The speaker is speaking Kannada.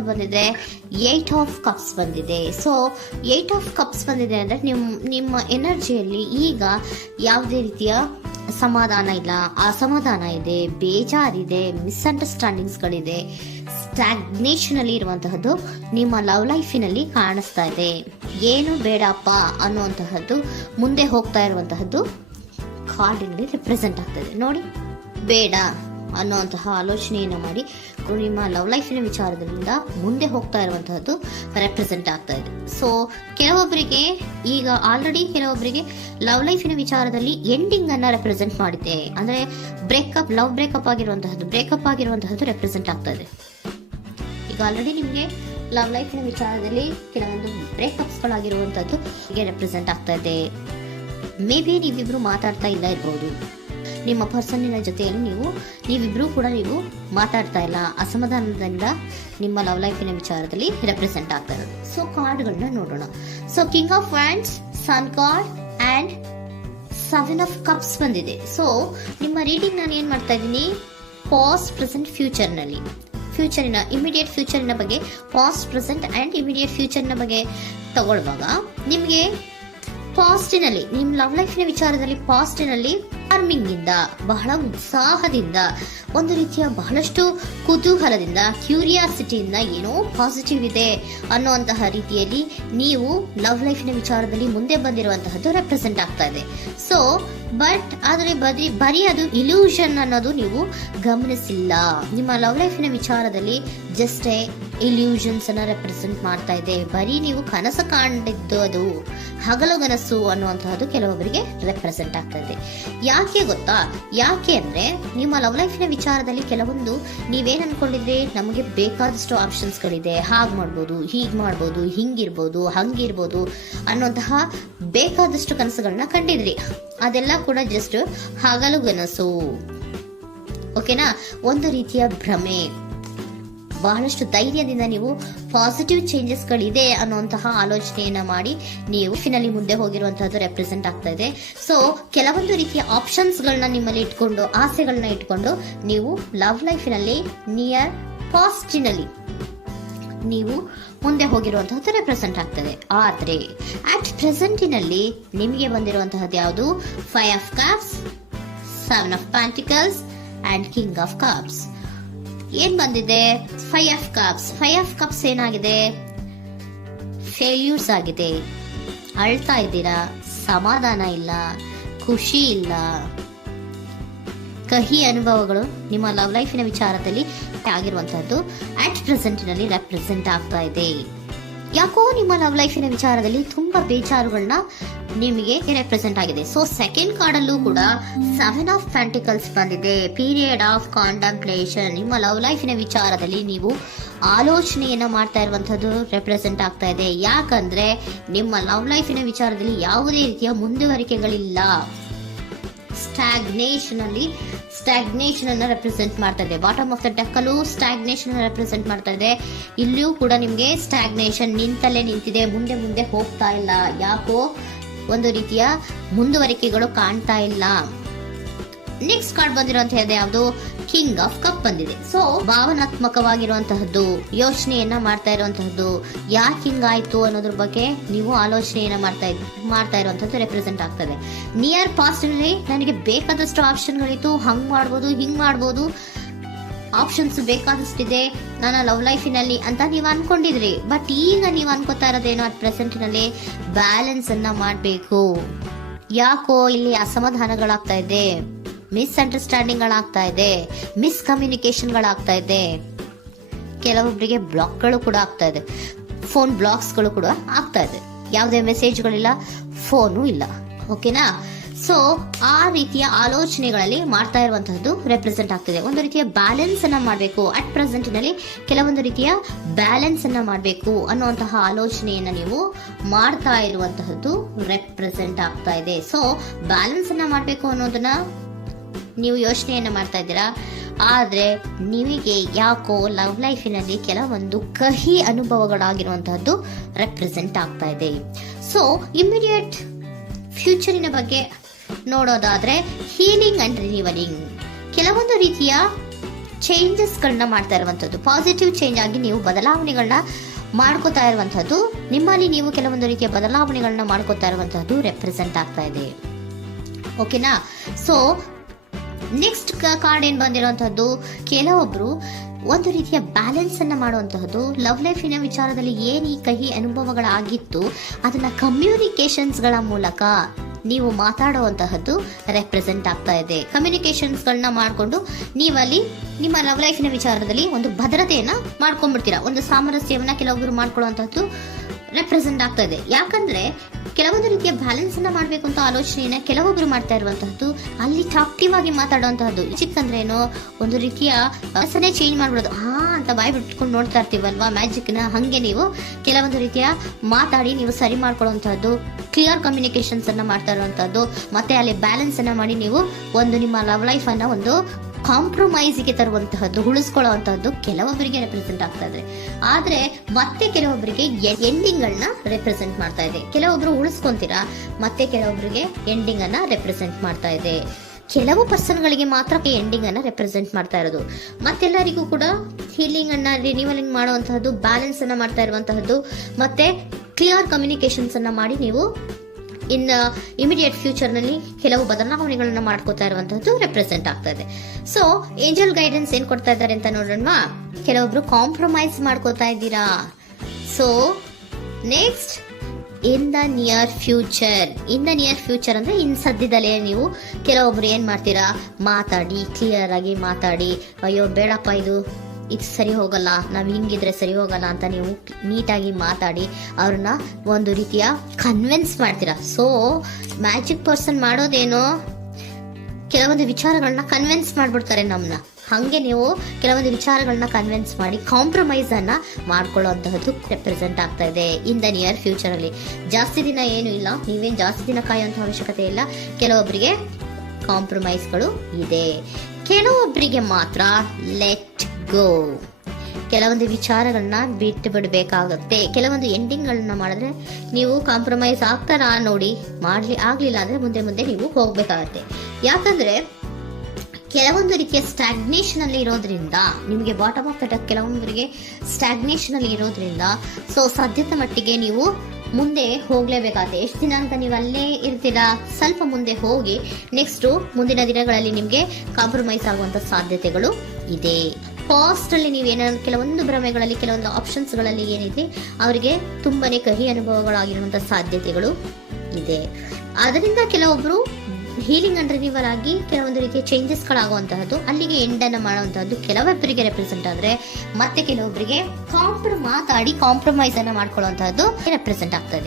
ಯಾವ್ದು ಬಂದಿದೆ, 8 ಆಫ್ ಕಪ್ಸ್ ಬಂದಿದೆ. ಸೊ 8 ಆಫ್ ಕಪ್ಸ್ ಬಂದಿದೆ ಅಂದರೆ ನಿಮ್ಮ ಎನರ್ಜಿಯಲ್ಲಿ ಈಗ ಯಾವುದೇ ರೀತಿಯ ಸಮಾಧಾನ ಇಲ್ಲ, ಅಸಮಾಧಾನ ಇದೆ, ಬೇಜಾರಿದೆ, ಮಿಸ್ಅಂಡರ್ಸ್ಟ್ಯಾಂಡಿಂಗ್ಸ್ಗಳಿದೆ, ಸ್ಟಾಗ್ನೇಷನ್ ಅಲ್ಲಿ ಇರುವಂತಹದ್ದು ನಿಮ್ಮ ಲವ್ ಲೈಫಿನಲ್ಲಿ ಕಾಣಿಸ್ತಾ ಇದೆ. ಏನು ಬೇಡಪ್ಪ ಅನ್ನುವಂತಹದ್ದು ಮುಂದೆ ಹೋಗ್ತಾ ಇರುವಂತಹದ್ದು ಕಾರ್ಡಿನಲ್ಲಿ ರೆಪ್ರೆಸೆಂಟ್ ಆಗ್ತದೆ. ನೋಡಿ, ಬೇಡ ಅನ್ನುವಂತಹ ಆಲೋಚನೆಯನ್ನು ಮಾಡಿ ನಿಮ್ಮ ಲವ್ ಲೈಫಿನ ವಿಚಾರದಿಂದ ಮುಂದೆ ಹೋಗ್ತಾ ಇರುವಂತಹದ್ದು ರೆಪ್ರೆಸೆಂಟ್ ಆಗ್ತಾ ಇದೆ. ಸೊ ಕೆಲವೊಬ್ಬರಿಗೆ ಈಗ ಆಲ್ರೆಡಿ ಕೆಲವೊಬ್ಬರಿಗೆ ಲವ್ ಲೈಫಿನ ವಿಚಾರದಲ್ಲಿ ಎಂಡಿಂಗ್ ಅನ್ನ ರೆಪ್ರೆಸೆಂಟ್ ಮಾಡಿದೆ. ಅಂದ್ರೆ ಲವ್ ಬ್ರೇಕಪ್ ಆಗಿರುವಂತಹದ್ದು ರೆಪ್ರೆಸೆಂಟ್ ಆಗ್ತಾ ಇದೆ. ಈಗ ಆಲ್ರೆಡಿ ನಿಮಗೆ ಲವ್ ಲೈಫಿನ ವಿಚಾರದಲ್ಲಿ ಕೆಲವೊಂದು ಬ್ರೇಕಪ್ಸ್ ಗಳಾಗಿರುವಂತದ್ದು ರೆಪ್ರೆಸೆಂಟ್ ಆಗ್ತಾ ಇದೆ. ಮೇ ಬಿ ನೀವಿಬ್ರು ಮಾತಾಡ್ತಾ ಇಲ್ಲ ಇರ್ಬೋದು, ನಿಮ್ಮ ಪರ್ಸನ್ನಿನ ಜೊತೆಯಲ್ಲಿ ನೀವಿಬ್ರು ಕೂಡ ಮಾತಾಡ್ತಾ ಇಲ್ಲ, ಅಸಮಾಧಾನದಿಂದ ನಿಮ್ಮ ಲವ್ ಲೈಫಿನ ವಿಚಾರದಲ್ಲಿ ರೆಪ್ರೆಸೆಂಟ್ ಆಗ್ತಾ ಇರೋದು. ಸೊ ಕಾರ್ಡ್ಗಳನ್ನ ನೋಡೋಣ. So king of wands, sun card and 7 of cups ಬಂದಿದೆ. ಸೊ ನಿಮ್ಮ ರೀಡಿಂಗ್ ನಾನು ಏನ್ ಮಾಡ್ತಾ ಇದ್ದೀನಿ, ಪಾಸ್ಟ್, ಪ್ರೆಸೆಂಟ್, ಫ್ಯೂಚರಿನ ಇಮಿಡಿಯೇಟ್ ಫ್ಯೂಚರಿನ ಬಗ್ಗೆ, ಪಾಸ್ಟ್, ಪ್ರೆಸೆಂಟ್ ಅಂಡ್ ಇಮಿಡಿಯೇಟ್ ಫ್ಯೂಚರ್ನ ಬಗ್ಗೆ ತಗೊಳ್ಳುವಾಗ ನಿಮಗೆ ಪಾಸ್ಟಿನಲ್ಲಿ, ನಿಮ್ಮ ಲವ್ ಲೈಫಿನ ವಿಚಾರದಲ್ಲಿ ಪಾಸ್ಟಿನಲ್ಲಿ ಚಾರ್ಮಿಂಗ್ ಇಂದ, ಬಹಳ ಉತ್ಸಾಹದಿಂದ, ಒಂದು ರೀತಿಯ ಬಹಳಷ್ಟು ಕುತೂಹಲದಿಂದ, ಕ್ಯೂರಿಯಾಸಿಟಿಯಿಂದ ಏನೋ ಪಾಸಿಟಿವ್ ಇದೆ ಅನ್ನುವಂತಹ ರೀತಿಯಲ್ಲಿ ನೀವು ಲವ್ ಲೈಫಿನ ವಿಚಾರದಲ್ಲಿ ಮುಂದೆ ಬಂದಿರುವಂತಹದ್ದು ರೆಪ್ರೆಸೆಂಟ್ ಆಗ್ತಾ ಇದೆ. ಸೊ ಆದರೆ ಬರೀ ಅದು ಇಲ್ಯೂಷನ್ ಅನ್ನೋದು ನೀವು ಗಮನಿಸಿಲ್ಲ. ನಿಮ್ಮ ಲವ್ ಲೈಫಿನ ವಿಚಾರದಲ್ಲಿ ಜಸ್ಟ್ ಇಲ್ಯೂಷನ್ಸ್ ಅನ್ನ ರೆಪ್ರೆಸೆಂಟ್ ಮಾಡ್ತಾ ಇದೆ. ಬರೀ ನೀವು ಕನಸು ಕಾಣಿದ್ದು ಅದು ಹಗಲುಗನಸು ಅನ್ನುವಂತಹದ್ದು ಕೆಲವೊಬ್ಬರಿಗೆ ರೆಪ್ರೆಸೆಂಟ್ ಆಗ್ತಾ ಇದೆ. ಯಾಕೆ ಗೊತ್ತಾ? ಯಾಕೆ ಅಂದ್ರೆ ನಿಮ್ಮ ಲವ್ ಲೈಫಿನ ವಿಚಾರದಲ್ಲಿ ಕೆಲವೊಂದು ನೀವೇನ್ ಅನ್ಕೊಂಡಿದ್ರೆ, ನಮಗೆ ಬೇಕಾದಷ್ಟು ಆಪ್ಷನ್ಸ್ಗಳಿದೆ, ಹಾಗೆ ಮಾಡ್ಬೋದು, ಹೀಗೆ ಮಾಡ್ಬೋದು, ಹಿಂಗಿರ್ಬೋದು, ಹಂಗಿರ್ಬೋದು ಅನ್ನುವಂತಹ ಬೇಕಾದಷ್ಟು ಕನಸುಗಳನ್ನ ಕಂಡಿದ್ರಿ. ಅದೆಲ್ಲ ಕೂಡ ಜಸ್ಟ್ ಹಗಲುಗನಸು. ಓಕೆನಾ? ಒಂದು ರೀತಿಯ ಭ್ರಮೆ. ಬಹಳಷ್ಟು ಧೈರ್ಯದಿಂದ ನೀವು ಪಾಸಿಟಿವ್ ಚೇಂಜಸ್ ಗಳಿದೆ ಅನ್ನುವಂತಹ ಆಲೋಚನೆಯನ್ನ ಮಾಡಿ ನೀವು ಫಿನಲ್ಲಿ ಮುಂದೆ ಹೋಗಿರುವಂತಹದ್ದು ರೆಪ್ರೆಸೆಂಟ್ ಆಗ್ತಾ ಇದೆ. ಸೊ ಕೆಲವೊಂದು ರೀತಿಯ ಆಪ್ಷನ್ಸ್ ಗಳನ್ನ ನಿಮ್ಮಲ್ಲಿ ಇಟ್ಕೊಂಡು, ಆಸೆಗಳನ್ನ ಇಟ್ಕೊಂಡು ನೀವು ಲವ್ ಲೈಫಿನಲ್ಲಿ ನಿಯರ್ ಪಾಸ್ಟಿನಲ್ಲಿ ನೀವು ಮುಂದೆ ಹೋಗಿರುವಂತಹದ್ದು ರೆಪ್ರೆಸೆಂಟ್ ಆಗ್ತದೆ. ಆದ್ರೆ ಅಟ್ ಪ್ರೆಸೆಂಟಿನಲ್ಲಿ ನಿಮಗೆ ಬಂದಿರುವಂತಹದ್ದು ಯಾವುದು? 5 of cups, 7 of pentacles and king of cups. ಏನ್ ಬಂದಿದೆ? 5 ಆಫ್ ಕಪ್ಸ್. 5 ಆಫ್ ಕಪ್ಸ್ ಏನಾಗಿದೆ? ಫೇಲ್ಯೂರ್ಸ್ ಆಗಿದೆ, ಅಳ್ತಾ ಇದ್ದೀರಾ, ಸಮಾಧಾನ ಇಲ್ಲ, ಖುಷಿ ಇಲ್ಲ, ಕಹಿ ಅನುಭವಗಳು ನಿಮ್ಮ ಲವ್ ಲೈಫಿನ ವಿಚಾರದಲ್ಲಿ ಆಗಿರುವಂತಹದ್ದು ಅಟ್ ಪ್ರೆಸೆಂಟಿನಲ್ಲಿ ರೆಪ್ರೆಸೆಂಟ್ ಆಗ್ತಾ ಇದೆ. ಯಾಕೋ ನಿಮ್ಮ ಲವ್ ಲೈಫಿನ ವಿಚಾರದಲ್ಲಿ ತುಂಬಾ ಬೇಜಾರುಗಳನ್ನ ನಿಮಗೆ ರೆಪ್ರೆಸೆಂಟ್ ಆಗಿದೆ. ಸೊ ಸೆಕೆಂಡ್ ಕಾರ್ಡ್ ಅಲ್ಲೂ ಕೂಡ 7 ಆಫ್ ಪ್ಯಾಂಟಿಕಲ್ಸ್ ಬಂದಿದೆ. Period of contemplation. ನಿಮ್ಮ ಲವ್ ಲೈಫಿನ ವಿಚಾರದಲ್ಲಿ ನೀವು ಆಲೋಚನೆಯನ್ನ ಮಾಡ್ತಾ ಇರುವಂತಹದ್ದು ರೆಪ್ರೆಸೆಂಟ್ ಆಗ್ತಾ ಇದೆ. ಯಾಕಂದ್ರೆ ನಿಮ್ಮ ಲವ್ ಲೈಫಿನ ವಿಚಾರದಲ್ಲಿ ಯಾವುದೇ ರೀತಿಯ ಮುಂದುವರಿಕೆಗಳಿಲ್ಲ. ಸ್ಟಾಗ್ನೇಷನ್ ಅನ್ನ ರೆಪ್ರೆಸೆಂಟ್ ಮಾಡ್ತಾ ಇದೆ. ಬಾಟಮ್ ಆಫ್ ದ ಡೆಕ್ ಅಲ್ಲೂ ಸ್ಟಾಗ್ನೇಷನ್ ರೆಪ್ರೆಸೆಂಟ್ ಮಾಡ್ತಾ ಇದೆ. ಇಲ್ಲಿಯೂ ಕೂಡ ನಿಮ್ಗೆ ಸ್ಟಾಗ್ನೇಷನ್, ನಿಂತಲ್ಲೇ ನಿಂತಿದೆ, ಮುಂದೆ ಹೋಗ್ತಾ ಇಲ್ಲ. ಯಾಕೋ ಒಂದು ರೀತಿಯ ಮುಂದುವರಿಕೆಗಳು ಕಾಣ್ತಾ ಇಲ್ಲ. ನೆಕ್ಸ್ಟ್ ಕಾರ್ಡ್ ಬಂದಿರುವಂತಹದ್ದು ಯಾವುದು? ಕಿಂಗ್ ಆಫ್ ಕಪ್ ಬಂದಿದೆ. ಸೊ ಭಾವನಾತ್ಮಕವಾಗಿರುವಂತಹದ್ದು, ಯೋಚನೆಯನ್ನ ಮಾಡ್ತಾ ಇರುವಂತಹದ್ದು, ಯಾಕೆ ಹಿಂಗಾಯ್ತು ಅನ್ನೋದ್ರ ಬಗ್ಗೆ ನೀವು ಆಲೋಚನೆಯನ್ನ ಮಾಡ್ತಾ ಇರುವಂತಹದ್ದು ರೆಪ್ರೆಸೆಂಟ್ ಆಗ್ತದೆ. ನಿಯರ್ ಪಾಸ್ಟ್ ನಲ್ಲಿ ನನಗೆ ಬೇಕಾದಷ್ಟು ಆಪ್ಷನ್ಗಳಿತ್ತು, ಹಂಗ್ ಮಾಡ್ಬೋದು, ಹಿಂಗ್ ಮಾಡ್ಬೋದು, ಆಪ್ಷನ್ಸ್ ಬೇಕಾದಷ್ಟಿದೆ ನನ್ನ ಲವ್ ಲೈಫಿನಲ್ಲಿ ಅಂತ ನೀವು ಅನ್ಕೊಂಡಿದ್ರಿ. ಬಟ್ ಈಗ ನೀವು ಅನ್ಕೋತಾ ಇರೋದೇನೋ ಅಟ್ ಪ್ರೆಸೆಂಟಿನಲ್ಲಿ ಬ್ಯಾಲೆನ್ಸ್ ಅನ್ನ ಮಾಡಬೇಕು. ಯಾಕೋ ಇಲ್ಲಿ ಅಸಮಾಧಾನಗಳಾಗ್ತಾ ಇದೆ, ಮಿಸ್ಅಂಡರ್ಸ್ಟ್ಯಾಂಡಿಂಗ್ ಗಳಾಗ್ತಾ ಇದೆ, ಮಿಸ್ಕಮ್ಯುನಿಕೇಶನ್ಗಳಾಗ್ತಾ ಇದೆ. ಕೆಲವೊಬ್ಬರಿಗೆ ಬ್ಲಾಕ್ಗಳು ಕೂಡ ಆಗ್ತಾ ಇದೆ, ಫೋನ್ ಬ್ಲಾಕ್ಸ್ಗಳು ಕೂಡ ಆಗ್ತಾ ಇದೆ. ಯಾವುದೇ ಮೆಸೇಜ್ಗಳಿಲ್ಲ, ಫೋನು ಇಲ್ಲ. ಓಕೆನಾ? ಸೊ ಆ ರೀತಿಯ ಆಲೋಚನೆಗಳಲ್ಲಿ ಮಾಡ್ತಾ ಇರುವಂತಹದ್ದು ರೆಪ್ರೆಸೆಂಟ್ ಆಗ್ತಿದೆ. ಒಂದು ರೀತಿಯ ಬ್ಯಾಲೆನ್ಸ್ ಅನ್ನ ಮಾಡಬೇಕು. ಅಟ್ ಪ್ರೆಸೆಂಟ್ನಲ್ಲಿ ಕೆಲವೊಂದು ರೀತಿಯ ಬ್ಯಾಲೆನ್ಸ್ ಅನ್ನ ಮಾಡಬೇಕು ಅನ್ನುವಂತಹ ಆಲೋಚನೆಯನ್ನ ನೀವು ಮಾಡ್ತಾ ಇರುವಂತಹದ್ದು ರೆಪ್ರೆಸೆಂಟ್ ಆಗ್ತಾ ಇದೆ. ಸೊ ಬ್ಯಾಲೆನ್ಸ್ ಅನ್ನ ಮಾಡಬೇಕು ಅನ್ನೋದನ್ನ ನೀವು ಯೋಚನೆಯನ್ನ ಮಾಡ್ತಾ ಇದ್ದೀರಾ. ಆದ್ರೆ ನಿಮಗೆ ಯಾಕೋ ಲವ್ ಲೈಫಿನಲ್ಲಿ ಕೆಲವೊಂದು ಕಹಿ ಅನುಭವಗಳಾಗಿರುವಂತಹದ್ದು ರೆಪ್ರೆಸೆಂಟ್ ಆಗ್ತಾ ಇದೆ. ಸೊ ಇಮಿಡಿಯೇಟ್ ಫ್ಯೂಚರಿನ ಬಗ್ಗೆ ನೋಡೋದಾದ್ರೆ ಹೀಲಿಂಗ್ ಅಂಡ್ ರಿನಿವಲಿಂಗ್, ಕೆಲವೊಂದು ರೀತಿಯ ಚೇಂಜಸ್ಗಳನ್ನ ಮಾಡ್ತಾ ಇರುವಂಥದ್ದು, ಪಾಸಿಟಿವ್ ಚೇಂಜ್ ಆಗಿ ನೀವು ಬದಲಾವಣೆಗಳನ್ನ ಮಾಡ್ಕೋತಾ ಇರುವಂಥದ್ದು, ನಿಮ್ಮಲ್ಲಿ ನೀವು ಕೆಲವೊಂದು ರೀತಿಯ ಬದಲಾವಣೆಗಳನ್ನ ಮಾಡ್ಕೋತಾ ಇರುವಂಥದ್ದು ರೆಪ್ರೆಸೆಂಟ್ ಆಗ್ತಾ ಇದೆ. ಓಕೆನಾ? ಸೊ ನೆಕ್ಸ್ಟ್ ಕಾರ್ಡ್ ಏನ್ ಬಂದಿರುವಂತಹದ್ದು, ಕೆಲವೊಬ್ರು ಒಂದು ರೀತಿಯ ಬ್ಯಾಲೆನ್ಸ್ ಅನ್ನ ಮಾಡುವಂತಹದ್ದು, ಲವ್ ಲೈಫಿನ ವಿಚಾರದಲ್ಲಿ ಏನ್ ಈ ಕಹಿ ಅನುಭವಗಳಾಗಿತ್ತು ಅದನ್ನ ಕಮ್ಯುನಿಕೇಶನ್ಸ್ ಗಳ ಮೂಲಕ ನೀವು ಮಾತಾಡುವಂತಹದ್ದು ರೆಪ್ರೆಸೆಂಟ್ ಆಗ್ತಾ ಇದೆ. ಕಮ್ಯುನಿಕೇಶನ್ಸ್ ಗಳನ್ನ ಮಾಡಿಕೊಂಡು ನೀವಲ್ಲಿ ನಿಮ್ಮ ಲವ್ ಲೈಫಿನ ವಿಚಾರದಲ್ಲಿ ಒಂದು ಭದ್ರತೆಯನ್ನ ಮಾಡ್ಕೊಂಡ್ಬಿಡ್ತೀರಾ, ಒಂದು ಸಾಮರಸ್ಯವನ್ನ ಕೆಲವೊಬ್ರು ಮಾಡ್ಕೊಳ್ಳುವಂತಹದ್ದು ರೆಪ್ರೆಸೆಂಟ್ ಆಗ್ತಾ ಇದೆ. ಯಾಕಂದ್ರೆ ಕೆಲವೊಂದು ರೀತಿಯ ಬ್ಯಾಲೆನ್ಸ್ ಅನ್ನ ಮಾಡ್ಬೇಕು ಅಂತ ಆಲೋಚನೆಯನ್ನ ಕೆಲವೊಬ್ರು ಮಾಡ್ತಾ ಇರುವಂತಹದ್ದು, ಅಲ್ಲಿ ಟಾಕ್ಟಿವ್ ಆಗಿ ಮಾತಾಡುವಂತಹದ್ದು. ಚಿಕ್ಕಂದ್ರೇನೋ ಒಂದು ರೀತಿಯ ಹೆಸರೇ ಚೇಂಜ್ ಮಾಡ್ಬಿಡೋದು, ಅಂತ ಬಾಯಿ ಬಿಟ್ಕೊಂಡು ನೋಡ್ತಾ ಇರ್ತೀವಲ್ವಾ ಮ್ಯಾಜಿಕ್ ನ, ಹಂಗೆ ನೀವು ಕೆಲವೊಂದು ರೀತಿಯ ಮಾತಾಡಿ ನೀವು ಸರಿ ಮಾಡ್ಕೊಳ್ಳುವಂತಹದ್ದು, ಕ್ಲಿಯರ್ ಕಮ್ಯುನಿಕೇಶನ್ಸ್ ಅನ್ನ ಮಾಡ್ತಾ ಇರುವಂತಹದ್ದು, ಮತ್ತೆ ಅಲ್ಲಿ ಬ್ಯಾಲೆನ್ಸ್ ಅನ್ನ ಮಾಡಿ ನೀವು ಒಂದು ನಿಮ್ಮ ಲವ್ ಲೈಫ್ ಅನ್ನ ಒಂದು ಕಾಂಪ್ರಮೈಸ್ಗೆ ತರುವಂತಹದ್ದು, ಉಳಿಸ್ಕೊಳ್ಳುವಂತಹದ್ದು ಕೆಲವೊಬ್ಬರಿಗೆ ರೆಪ್ರೆಸೆಂಟ್ ಆಗ್ತಾ ಇದೆ. ಆದ್ರೆ ಮತ್ತೆ ಕೆಲವೊಬ್ಬರಿಗೆ ಎಂಡಿಂಗ್ ಗಳನ್ನ ರೆಪ್ರೆಸೆಂಟ್ ಮಾಡ್ತಾ ಇದೆ. ಕೆಲವೊಬ್ರು ಉಳಿಸ್ಕೊಂತೀರಾ, ಮತ್ತೆ ಕೆಲವೊಬ್ಬರಿಗೆ ಎಂಡಿಂಗ್ ಅನ್ನ ರೆಪ್ರೆಸೆಂಟ್ ಮಾಡ್ತಾ ಇದೆ. ಕೆಲವು ಪರ್ಸನ್ಗಳಿಗೆ ಮಾತ್ರ ಎಂಡಿಂಗ್ ಅನ್ನ ರೆಪ್ರೆಸೆಂಟ್ ಮಾಡ್ತಾ ಇರೋದು, ಮತ್ತೆಲ್ಲರಿಗೂ ಕೂಡ ಹೀಲಿಂಗ್ ಅನ್ನ ರಿನ್ಯೂವಲಿಂಗ್ ಮಾಡುವಂತಹದ್ದು, ಬ್ಯಾಲೆನ್ಸ್ ಅನ್ನ ಮಾಡ್ತಾ ಇರುವಂತಹದ್ದು, ಮತ್ತೆ ಕ್ಲಿಯರ್ ಕಮ್ಯುನಿಕೇಶನ್ಸ್ ಅನ್ನ ಮಾಡಿ ನೀವು ಇಮಿಡಿಯೇಟ್ ಫ್ಯೂಚರ್ ನಲ್ಲಿ ಕೆಲವು ಬದಲಾವಣೆಗಳನ್ನ ಮಾಡ್ಕೋತಾ ಇರುವಂತಹದ್ದು ರೆಪ್ರೆಸೆಂಟ್ ಆಗ್ತಾ ಇದೆ. ಸೊ ಏಂಜಲ್ ಗೈಡೆನ್ಸ್ ಏನ್ ಕೊಡ್ತಾ ಇದ್ದಾರೆ ಅಂತ ನೋಡೋಣ. ಕೆಲವೊಬ್ರು ಕಾಂಪ್ರಮೈಸ್ ಮಾಡ್ಕೋತಾ ಇದ್ದೀರಾ. So next, in the near future ಅಂದ್ರೆ ಇನ್ ಸದ್ಯದಲ್ಲೇ ನೀವು ಕೆಲವೊಬ್ರು ಏನ್ ಮಾಡ್ತೀರಾ, ಮಾತಾಡಿ ಕ್ಲಿಯರ್ ಆಗಿ ಮಾತಾಡಿ, ಅಯ್ಯೋ ಬೇಡಪ್ಪ ಇದು ಸರಿ ಹೋಗಲ್ಲ, ನಾವ್ ಹಿಂಗಿದ್ರೆ ಸರಿ ಹೋಗಲ್ಲ ಅಂತ ನೀವು ನೀಟಾಗಿ ಮಾತಾಡಿ ಅವ್ರನ್ನ ಒಂದು ರೀತಿಯ ಕನ್ವಿನ್ಸ್ ಮಾಡ್ತೀರಾ. ಸೊ ಮ್ಯಾಜಿಕ್ ಪರ್ಸನ್ ಮಾಡೋದೇನೋ ಕೆಲವೊಂದು ವಿಚಾರಗಳನ್ನ ಕನ್ವಿನ್ಸ್ ಮಾಡ್ಬಿಡ್ತಾರೆ ನಮ್ಮನ್ನ. ಹಂಗೆ ನೀವು ಕೆಲವೊಂದು ವಿಚಾರಗಳನ್ನ ಕನ್ವಿನ್ಸ್ ಮಾಡಿ ಕಾಂಪ್ರಮೈಸ್ ಅನ್ನ ಮಾಡ್ಕೊಳ್ಳುವಂತಹದ್ದು ರೆಪ್ರೆಸೆಂಟ್ ಆಗ್ತಾ ಇದೆ ಇನ್ ದ ನಿಯರ್ ಫ್ಯೂಚರ್ ಅಲ್ಲಿ. ಜಾಸ್ತಿ ದಿನ ಏನು ಇಲ್ಲ, ನೀವೇನ್ ಜಾಸ್ತಿ ದಿನ ಕಾಯುವಂತ ಅವಶ್ಯಕತೆ ಇಲ್ಲ. ಕೆಲವೊಬ್ಬರಿಗೆ ಕಾಂಪ್ರಮೈಸ್ಗಳು ಇದೆ, ಕೆಲವೊಬ್ಬರಿಗೆ ಮಾತ್ರ ಲೆಟ್ ಗೋ. ಕೆಲವೊಂದು ವಿಚಾರಗಳನ್ನ ಬಿಟ್ಟು ಬಿಡಬೇಕಾಗುತ್ತೆ. ಕೆಲವೊಂದು ಎಂಡಿಂಗ್ ಗಳನ್ನ ಮಾಡಿದ್ರೆ ನೀವು ಕಾಂಪ್ರಮೈಸ್ ಆಗ್ತಾರಾ ನೋಡಿ, ಆಗ್ಲಿಲ್ಲ ಅಂದ್ರೆ ಮುಂದೆ ನೀವು ಹೋಗ್ಬೇಕಾಗತ್ತೆ. ಯಾಕಂದ್ರೆ ಕೆಲವೊಂದು ರೀತಿಯ ಸ್ಟಾಗ್ನೇಷನ್ ಅಲ್ಲಿ ಇರೋದ್ರಿಂದ, ನಿಮಗೆ ಬಾಟಮ್ ಆಫ್ ದ ಕೆಲವೊಬ್ಬರಿಗೆ ಸ್ಟಾಗ್ನೇಷನ್ ಅಲ್ಲಿ ಇರೋದ್ರಿಂದ, ಸೊ ಸಾಧ್ಯತೆ ಮಟ್ಟಿಗೆ ನೀವು ಮುಂದೆ ಹೋಗ್ಲೇಬೇಕಾಗುತ್ತೆ. ಎಷ್ಟು ದಿನ ಅಂತ ನೀವು ಅಲ್ಲೇ ಇರ್ತೀರಾ, ಸ್ವಲ್ಪ ಮುಂದೆ ಹೋಗಿ ನೆಕ್ಸ್ಟ್ ಮುಂದಿನ ದಿನಗಳಲ್ಲಿ ನಿಮ್ಗೆ ಕಾಂಪ್ರಮೈಸ್ ಆಗುವಂತ ಸಾಧ್ಯತೆಗಳು ಇದೆ. ಪಾಸ್ಟ್ ಅಲ್ಲಿ ನೀವೇನಾದ್ರು ಕೆಲವೊಂದು ಭ್ರಮೆಗಳಲ್ಲಿ, ಕೆಲವೊಂದು ಆಪ್ಷನ್ಸ್ ಗಳಲ್ಲಿ ಏನಿದೆ ಅವರಿಗೆ ತುಂಬಾನೇ ಕಹಿ ಅನುಭವಗಳಾಗಿರುವಂತಹ ಸಾಧ್ಯತೆಗಳು ಇದೆ. ಅದರಿಂದ ಕೆಲವೊಬ್ರು ಹೀಲಿಂಗ್ ಅಂಡ್ ರಿನಿವಲ್ ಆಗಿ ಕೆಲವೊಂದು ರೀತಿಯ ಚೇಂಜಸ್ ಗಳಾಗುವಂತಹದ್ದು, ಅಲ್ಲಿಗೆ ಎಂಡ್ ಅನ್ನ ಮಾಡುವಂತಹದ್ದು ಕೆಲವೊಬ್ಬರಿಗೆ ರೆಪ್ರೆಸೆಂಟ್ ಆದ್ರೆ, ಮತ್ತೆ ಕೆಲವೊಬ್ಬರಿಗೆ ಮಾತಾಡಿ ಕಾಂಪ್ರಮೈಸ್ ಅನ್ನ ಮಾಡ್ಕೊಳ್ಳುವಂತಹದ್ದು ರೆಪ್ರೆಸೆಂಟ್ ಆಗ್ತದೆ.